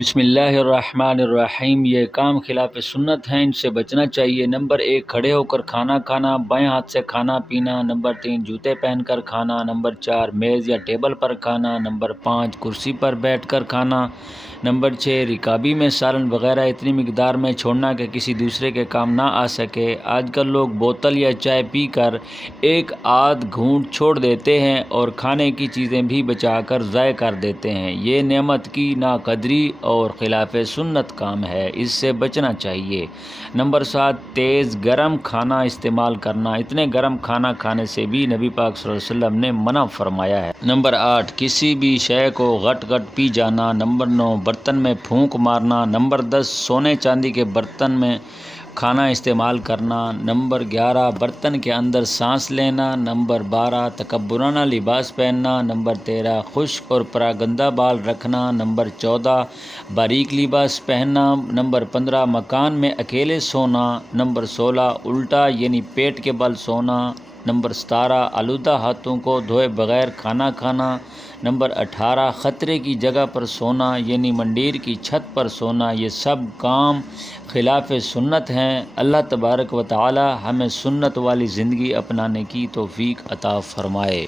بسم اللہ الرحمن الرحیم۔ یہ کام خلاف سنت ہیں، ان سے بچنا چاہیے۔ نمبر 1، کھڑے ہو کر کھانا کھانا، بائیں ہاتھ سے کھانا پینا۔ نمبر 3، جوتے پہن کر کھانا۔ نمبر 4، میز یا ٹیبل پر کھانا۔ نمبر 5، کرسی پر بیٹھ کر کھانا۔ نمبر 6، رکابی میں سالن وغیرہ اتنی مقدار میں چھوڑنا کہ کسی دوسرے کے کام نہ آ سکے۔ آج کل لوگ بوتل یا چائے پی کر ایک آدھ گھونٹ چھوڑ دیتے ہیں اور کھانے کی چیزیں بھی بچا کر ضائع کر دیتے ہیں۔ یہ نعمت کی ناقدری اور خلاف سنت کام ہے، اس سے بچنا چاہیے۔ نمبر 7، تیز گرم کھانا استعمال کرنا۔ اتنے گرم کھانا کھانے سے بھی نبی پاک صلی اللہ علیہ وسلم نے منع فرمایا ہے۔ نمبر 8، کسی بھی شے کو گھٹ گھٹ پی جانا۔ نمبر 9، برتن میں پھونک مارنا۔ نمبر 10، سونے چاندی کے برتن میں کھانا استعمال کرنا۔ نمبر 11، برتن کے اندر سانس لینا۔ نمبر 12، تکبرانہ لباس پہننا۔ نمبر 13، خشک اور پراگندہ بال رکھنا۔ نمبر 14، باریک لباس پہننا۔ نمبر 15، مکان میں اکیلے سونا۔ نمبر 16، الٹا یعنی پیٹ کے بل سونا۔ نمبر 17، آلودہ ہاتھوں کو دھوئے بغیر کھانا کھانا۔ نمبر 18، خطرے کی جگہ پر سونا یعنی مندر کی چھت پر سونا۔ یہ سب کام خلاف سنت ہیں۔ اللہ تبارک و تعالی ہمیں سنت والی زندگی اپنانے کی توفیق عطا فرمائے۔